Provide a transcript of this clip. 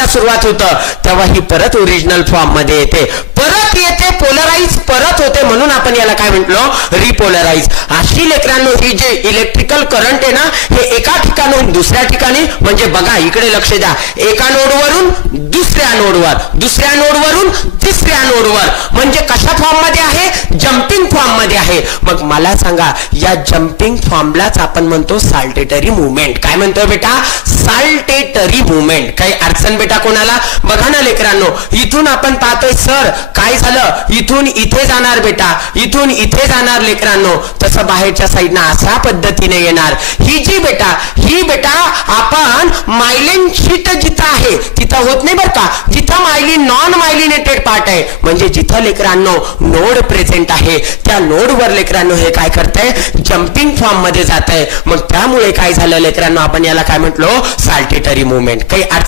व्हायला सुरुवात होतं तेव्हा ही परत ओरिजिनल फॉर्म मध्ये येते, परत येते, पोलराइज परत होते, म्हणून आपण याला काय म्हटलो, रिपोलराइज. अशी लेकरांनो ही जे इलेक्ट्रिकल करंट आहे ना, हे एका ठिकाणाहून दुसऱ्या ठिकाणी, म्हणजे बघा इकडे लक्ष द्या, एका नोडवरून दुसऱ्या नोडवर, दुसऱ्या नोडवरून तिसऱ्या नोडवर, म्हणजे कशा फॉर्म मध्ये आहे, जम्पिंग फॉर्म मध्ये आहे. मग मला सांगा, या जम्पिंग फॉर्मलाच आपण म्हणतो साल्टेटरी मुवमेंट. काय म्हणतो बेटा, साल्टेटरी मुवमेंट. काही अडचण बेटा कोणाला? बघा ना लेकरांनो, इथून आपण पाहतोय सर काय झालं, इथून इथे जाणार बेटा, इथून इथे जाणार लेकरांनो, तसं बाहेरच्या साईडनं अशा पद्धतीने येणार. ही बेटा आपण मायलिन शीट जिथं आहे तिथं होत नाही बरं का, जिथं मायलिन नॉन मायलिनेटेड पार्ट आहे, म्हणजे जिथं लेकरांनो नोड प्रेझेंट आहे त्या नोडवर लेकरांनो हे काय करतंय, जम्पिंग फॉर्म मध्ये जात आहे. मग त्यामुळे काय झालं लेकरांनो, आपण याला काय म्हटलो, साल्टेटरी मुवमेंट. काही